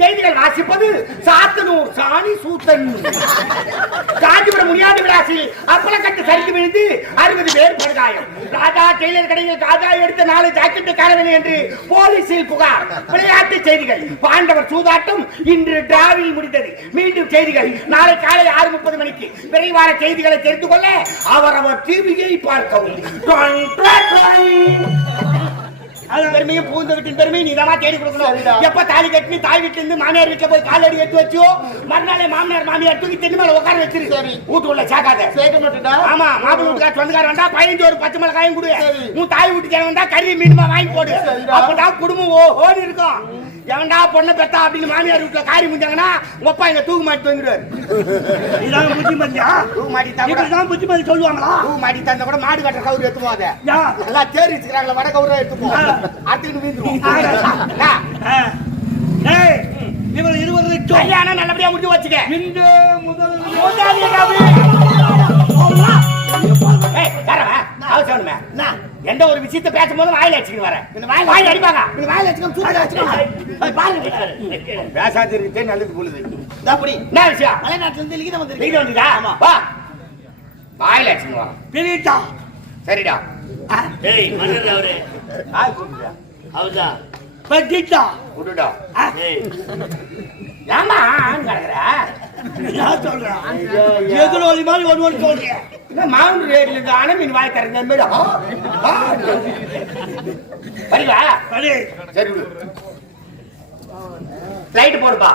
செய்திகள் வாசிப்பது சாத்தனூர் சாணி சூத்தன். காஞ்சிபுரம் முடியாத விளாசில் அப்பளக்கட்டு சரிந்து விழுந்து அறுபது பேர் படுகாயம். ராஜா டெய்லர் கடையில் காஜா எடுத்த நாலு ஜாக்கெட்டு காணவில்லை என்று போலீசில் புகார். விளையாட்டு செய்திகள். பாண்டவர் சூதாட்டம் இன்று டிராவில் முடிந்தது. மீண்டும் செய்திகள். நாளை காலை ஆறு முப்பது மணிக்கு விரைவான செய்திகளை தெரிந்து கொள்ள அவரவர் டிவியை பார்க்கவும். அது பெருமையும் பூந்த வீட்டின் பெருமையும் நீதான் தேடி கொடுக்கணும். எப்ப தாலி கட்டி தாய் வீட்டுல இருந்து மாமியார் வீட்டுல போய் காலடி எடுத்து வச்சியோ மறுநாளே மாமியார் மாமியார் தூக்கி தென்னை மேல உட்கார வச்சிரு. சரி. வீட்டுக்குள்ள சேர்க்காத சேர்க்க மாட்டேன்டா ஆமா மாப்பிள்ளை வீட்டுக்கார சொந்தக்கார வந்தா பதினஞ்சு ஒரு பச்சை மிளகாயும் கொடு. உன் தாய் வீட்டுக்கு வந்தா கறி மீனுமா வாங்கி போடு. அப்பதான் குடும்பம் ஓ ஓடி இருக்கும். எவன்டா பொண்ணை பெத்தா அப்படின்னு மாமியார் வீட்டுல காரி முடிஞ்சாங்கன்னா உங்க அப்பா இங்க தூக்கு மாட்டி தூங்கிடுவாரு இதான் புத்திமதியா தூக்கு மாட்டி கூட இப்படிதான் புத்திமதி சொல்லுவாங்களா? தூக்கு மாட்டி தந்தா கூட மாடு கட்டுற கவுரு எடுத்து போகாத யா? நல்லா தேறி வச்சுக்கிறாங்களா வட கவுரா எடுத்து போ. அடுத்து. டேய் இவர் இருவருக்கும் கல்யாணம் நல்லபடியா முடிஞ்சு வச்சுக்க இந்த முதல் முதல் யாரவன்? அவசரமே. எந்த ஒரு விஷயத்தை பேசும்போது வாயில வச்சுக்கிட்டு வர வாயில அடிப்பாங்க. வாயில வச்சுக்கணும் சூத்திர வச்சுக்கணும் பேசாது இருக்கே நல்லது போலுது. அப்படி. என்ன விஷயம்? மலைநாட்டுல இருந்து லிகிதம் வந்திருக்கு? வீடு வந்துதா வா. வாயில வா பிரிட்டா. சரிடா. டேய் மன்னர் அவரு. ஆள் கூப்பிடுடா. அவர்தான். பட்டிட்டா. விடுடா. டேய். ஏமா கிடக்குற நான் சொல்றேன். எதிரொலி மாதிரி ஒரு ஒரு சொல்றேன் என்ன மவுண்ட் ரேட்ல இருந்து அனமீன் வாய் திறந்த மாதிரி ஆ, சரி விடு. லைட் போடுப்பா.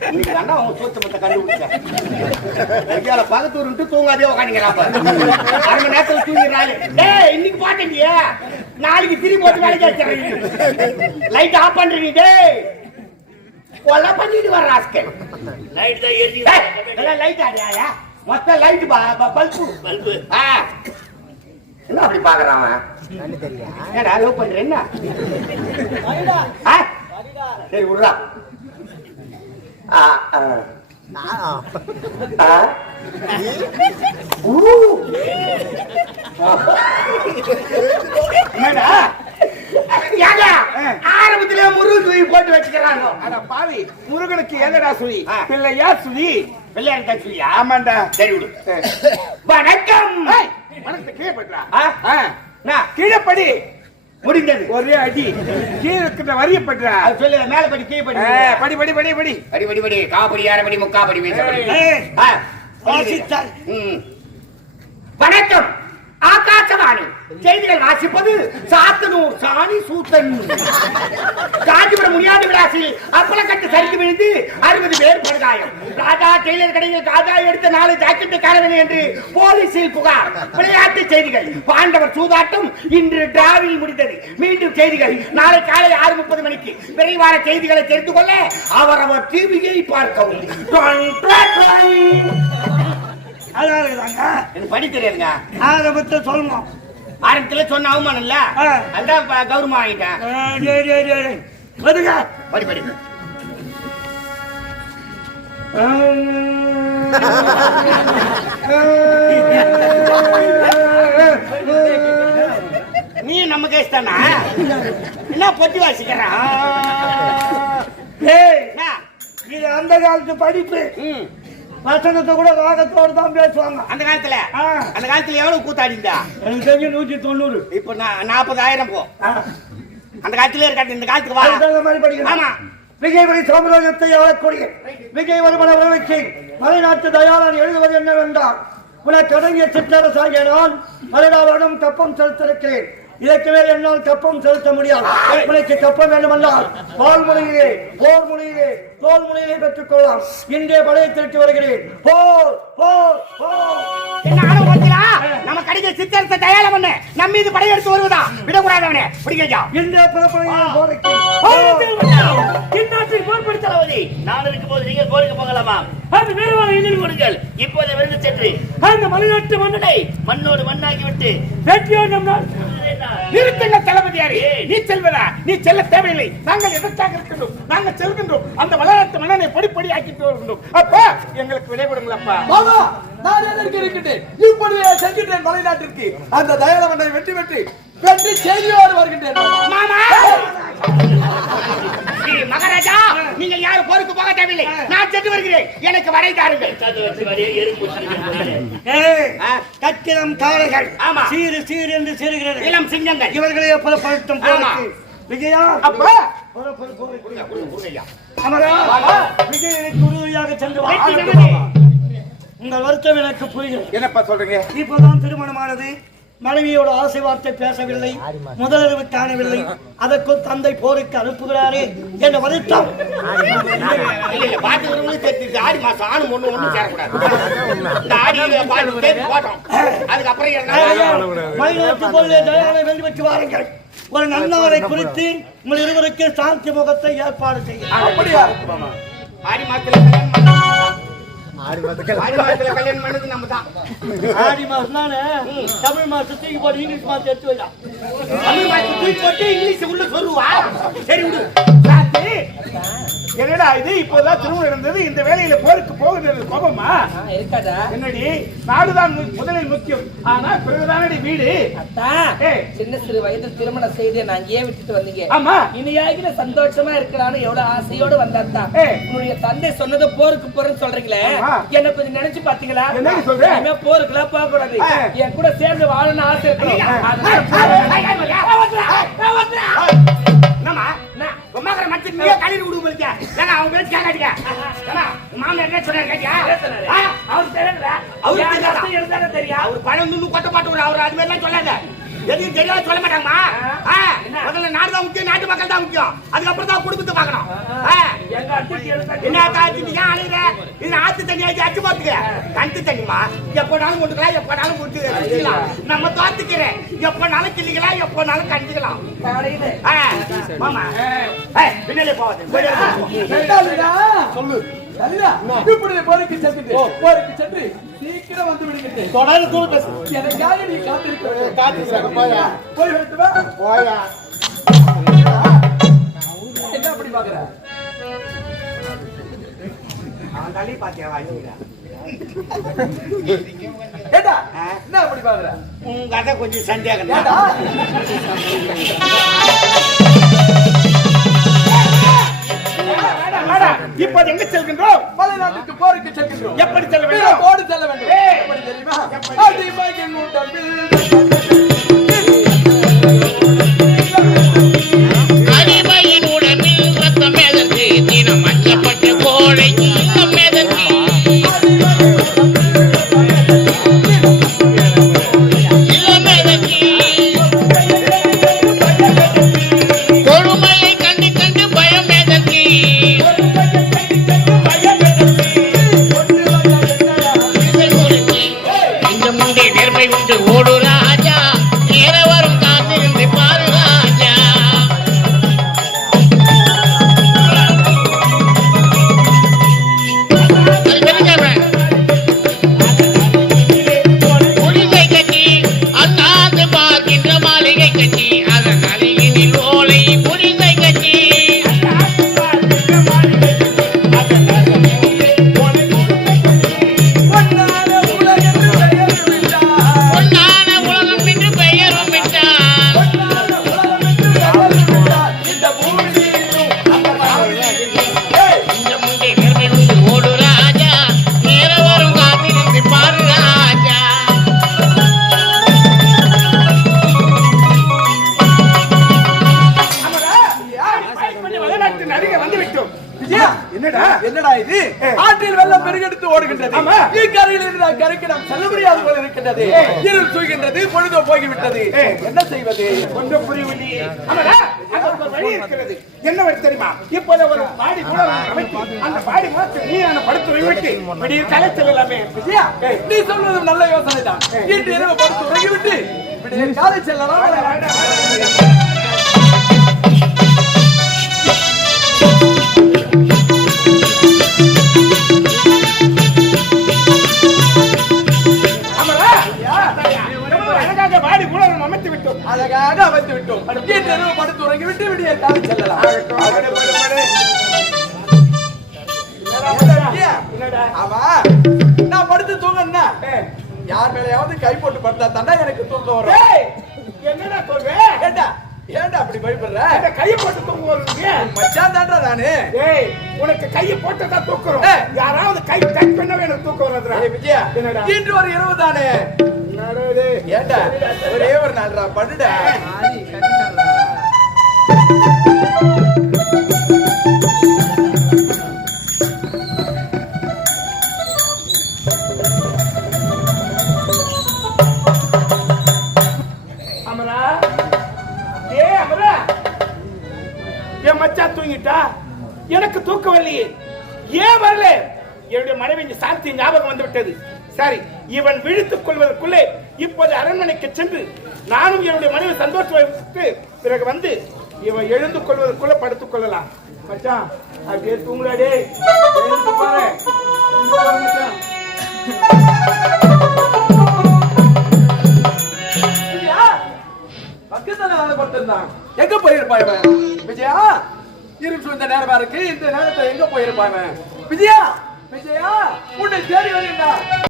இன்னைக்கு தாண்டா தூங்காதே உக்காந்தீங்களா அரை மணி நேரத்தில் தூங்கிடுறாரு. இன்னைக்கு பாத்தீங்க நாளைக்கு திரி போட்டு வேலைக்கு வச்சிடுறீங்க லைட் ஆஃப் பண்றீங்க கொலை பண்ணிட்டு வர ராஸ்கல் லைட் தான் எல்லாம் லைட் ஆடியா மொத்த லைட் பல்பு. பல்பு. ஆ. என்ன அப்படி பாக்குறான் அவன்? என்னடா லவ் பண்ற என்ன? ஆ? சரி விடுறா. ஆ, என்னடா? ஆரம்பத்திலே முருகு தூவி போட்டு வச்சுக்கிறாங்க. அட பாவி முருகனுக்கு எங்கடா சுழி. பிள்ளையா சுழி பிள்ளையார் தச்சுவியா ஆமாண்டா. சரி விடு. வணக்கம். வணக்கத்தை கீழே படுறா ஆ? ஆ. நான். கீழே படி. முடிந்தது. ஒரே அடி. கீழே இருக்கிற வரிய படுறா. அது சொல்லு மேல படி கீழே படி. படி படி படி படி. படி படி படி. காப்படி அரைப்படி முக்காப்படி. வணக்கம். ஆகாசவாணி. செய்திகள் வாசிப்பது சாத்தனூர் சாணி சூத்தன். காஞ்சிபுரம் முனியாண்டி விளாசில் அப்பளக்கட்டு சரிந்து விழுந்து அறுபது பேர் படுகாயம். ராஜா டெய்லர் கடையில் காஜா எடுத்த நாலு ஜாக்கெட்டு காணவில்லை என்று போலீசில் புகார். விளையாட்டு செய்திகள். பாண்டவர் சூதாட்டம் இன்று டிராவில் முடிந்தது. மீண்டும் செய்திகள். நாளை காலை ஆறு முப்பது மணிக்கு விரைவான செய்திகளை தெரிந்து கொள்ள அவரவர் டிவியை பார்க்கவும் ட்ராய், அதான் இருக்குதாங்க எனக்கு படி தெரியாதுங்க. ஆரம்பத்தை சொல்லணும். ஆரம்பத்துல சொன்ன அவமானம் இல்ல. அதான் கௌரவம் ஆகிட்டேன். வருங்க. படி படி. நீ நம்ம கேஸ் தானா? என்ன பொட்டி வாசிக்கிறான்? இது அந்த காலத்து படிப்பு. வசனத்தை கூட ராகத்தோடு தான் பேசுவாங்க. அந்த காலத்துல. அந்த காலத்துல எவ்வளவு கூத்தாடிந்தா எனக்கு தெரிஞ்சு நூத்தி தொண்ணூறு. இப்ப நாற்பதாயிரம் போ. அந்த காலத்துல இருக்காது இந்த காலத்துக்கு வா. மாதிரி படிக்கணும். ஆமா. விஜய் வழி சாம்ராஜ்யத்தை ஆளக்கூடிய விஜய் வருமன உறவைக்கு மலைநாட்டு தயாளன் எழுதுவது என்னவென்றால் உனக்கு அடங்கிய சிற்றரசாகிய நான் வருடம் கப்பம் செலுத்திருக்கிறேன். இதற்கு மேல் என்னால் கப்பம் செலுத்த முடியாது. உனக்கு கப்பம் வேண்டுமென்றால் பால் முனையிலே போர் முனையிலே தோல் முனையிலே இன்றே படையை திரட்டி வருகிறேன். போர் போர் போர். என்ன பார்த்தீங்களா? நம்ம கடைக்கு சித்தரத்தை தயாரம் பண்ண நம்ம மீது படையெடுத்து வருவதா? விடக்கூடாது அவனே. பிடிக்கா இன்றே புறப்படுகிறேன் போருக்கு இந்நாட்டில் போர்படி தளபதி நான் இருக்கும் போது நீங்கள் போருக்கு போகலாமா? அது வேறுவாக எதிர் கொடுங்கள். இப்போது விருந்து சென்று. அந்த மலைநாட்டு மன்னனை மண்ணோடு மண்ணாக்கி விட்டு வெற்றியோடு நம் நிறுத்துங்க தளபதியாரே நீ செல்வதா நீ செல்ல தேவையில்லை. நாங்கள் எதற்காக இருக்கின்றோம்? நாங்கள் செல்கின்றோம். அந்த வளராட்டு மன்னனை பொடி பொடி ஆக்கிட்டு வருகின்றோம். அப்பா எங்களுக்கு விடைபடுங்கள் அப்பா. போதும் நான் எதற்கு இருக்கின்றேன்? இப்பொழுது செல்கின்றேன் மலைநாட்டிற்கு. அந்த தயாளவனை வெற்றி வெற்றி வெற்றி செய்தியோடு வருகின்றேன். மாமா! மகாராஜா நீங்க யாரும் போருக்கு போக தேவையில்லை. நான் சென்று வருகிறேன். எனக்கு வரை தாருங்கள். கத்திரம் காளைகள் ஆமா. சீரு சீரு என்று சீருகிறது. இளம் சிங்கங்கள். இவர்களே. போருக்கு. விஜயா? அப்பா. விஜயனை உறுதியாக சென்று. உங்கள் வருத்தம் எனக்கு புரிகிறது. என்னப்பா சொல்றீங்க? இப்போதான் திருமணமானது. மனைவியோட ஆசை வார்த்தை பேசவில்லை முதலிரவு காணவில்லை. அதற்குள் தந்தை போருக்கு அனுப்புகிறாரே என்ற வருத்தம். ஆடி மாசம் ஒண்ணு ஒண்ணு சேரக்கூடாது. என்ன வாருங்கள். ஒரு நன்னாரை குறித்து உங்கள் இருவருக்கு சாந்தி முகத்தை ஏற்பாடு செய்ய ஆடி மாசத்துல. ஆடி மாசத்துல கல்யாணம் பண்ணது நம்ம தான் ஆடி மாசம் தானே தமிழ் மாசம் தூக்கி போட்டு இங்கிலீஷ் மாசம் எடுத்து வைக்கலாம் தமிழ் மாசத்துல தூக்கி போட்டு இங்கிலீஷ் உள்ள சொல்லுவா சரி விடு. என்னடா இது? இப்போதான் திருமணம் நடந்தது. இந்த வேலையில போருக்கு போகிறது கோபமா? இருக்காதா? என்னடி? நாடுதான் முதலில் முக்கியம் ஆனா பிறகுதானடி வீடு. சின்ன சிறு வயதில் திருமணம் செய்து நான் அங்கேயே விட்டுட்டு வந்தீங்க. ஆமா. இனியாகின சந்தோஷமா இருக்கலாம்னு எவ்வளவு ஆசையோடு வந்தாத்தா ஏய். உன்னுடைய தந்தை சொன்னது போருக்கு போறேன்னு சொல்றீங்களே. என்ன கொஞ்சம் நினைச்சு பாத்தீங்களா என்னடி சொல்ற? இனிமே போருக்குலாம் போக கூடாது. என் கூட சேர்ந்து வாழணும்னு ஆசை இருக்கணும். நீயே கழிவு விடுங்க போலிக்க ஏன்னா அவங்க பேச்சு கேட்காதீங்க ஏன்னா உன் மாமனார் என்ன சொன்னாரு கேட்டியா? அவர் தெரியல என் தெரியாதா? தெரியும்? அவர் பழம் துண்டு கொட்ட மாட்டவர் அவர் அது மாதிரிலாம் சொல்லாத. எதையும் தெரியாத சொல்ல மாட்டாங்கம்மா முதல்ல நாடு தான் முக்கியம் நாட்டு மக்கள் தான் முக்கியம் அதுக்கப்புறம் தான் குடும்பத்தை பார்க்கணும் என்ன அழுகுற இது ஆத்து தண்ணி ஆச்சு அச்சு போத்துக்க கண்டு தண்ணிமா எப்போனாலும் போட்டுக்கலாம் எப்போனாலும் வச்சுக்கலாம் நம்ம தோத்துக்கிறேன் எப்போனாலும் கிள்ளிக்கலாம் எப்போனாலும் கண்டிக்கலாம் மாமா பின்னாலே போவாது சொல்லு போருக்கு செல்கின்றேன் போருக்கு சென்று சீக்கிரம் வந்து விடுகின்றேன் தொடர்ந்து தூள் பேசு. எனக்காக நீ காத்திருக்க வேண்டும். காத்து போயா. போய்? போயா. என்ன அப்படி பாக்குற? அவன் தள்ளி பாத்தியா வாங்கிக்கிறேன் ஏடா என்ன அப்படி பாக்குற? உங்க கதை கொஞ்சம் சந்தேகம் இப்போது எங்க செல்கின்றோம்? மலைநாட்டுக்கு போருக்கு செல்கின்றோம். எப்படி செல்ல வேண்டும்? போடு செல்ல வேண்டும் ஏய். எப்படி தெரியுமா அடிமையின் உடம்பில் அது தெரிஞ்சவன். வளநாட்டின் அருகே வந்து விட்டோம் விஜயா, என்னடா? என்னடா இது? ஆற்றில் வெள்ளம் பெருகெடுத்து ஓடுகின்றது. இக்கரையில் இருந்து நான் கரைக்கு நாம் செல்ல முடியாது போல இருக்கின்றது. இருள் தூய்கின்றது பொழுதோ போய்விட்டது. என்ன செய்வது? புரியவில்லையே வழி இருக்கிறது. என்ன வழி தெரியுமா? இப்போது ஒரு பாடி கூட அமைத்து அந்த பாடி மாற்று நீ அந்த படுத்து விட்டு விடிய கலை செல்லலாமே விஜயா நீ சொல்வது நல்ல யோசனை தான் இன்று இரவு படுத்து உறங்கிவிட்டு விடிய காலை செல்லலாம். அமைத்து விட்டோம். இரவு படுத்து உறங்கிவிட்டு விடிய காலை செல்லலாம். நான் படுத்து தூங்கன்னா யார் மேலயாவது கை போட்டு படுத்தா தாண்டா எனக்கு தூக்கம் வரும். என்னடா சொல்றேன் ஏண்டா ஏண்டா அப்படி பயப்படுற? கையை போட்டு தூங்க வருவீங்க மச்சான் தாண்டா நானு. ஏய் உனக்கு கையை போட்டு தான் தூக்குறோம். யாராவது கை டச் பண்ணவே எனக்கு தூக்கம் வராதுடா. விஜயா என்னடா? இன்று ஒரு இரவு தானே? ஏண்டா? ஒரே ஒரு நாள்ரா பண்ணுடா அமரா? ஏ என் மச்சான் தூங்கிட்டா? எனக்கு தூக்கம் வரலையே ஏன் வரல? என்னுடைய மனைவி இங்க சாந்தி ஞாபகம் வந்து விட்டது சரி இவன் விழித்துக் கொள்வதற்குள்ளே இப்போது அரண்மனைக்கு சென்று நானும் என்னுடைய மனைவி சந்தோஷத்துக்கு பிறகு வந்து இவன் எழுந்து கொள்வதற்குள்ள படுத்துக் கொள்ளலாம். மச்சான் அப்படியே தூங்குறாடே எழுந்து பாரு. எங்க போயிருப்பா இவன்? விஜயா இருட்டு இந்த நேரமா இருக்கு. இந்த நேரத்தை எங்க போயிருப்பாய் விஜயா விஜயா உன்னை தேடி வருகிறா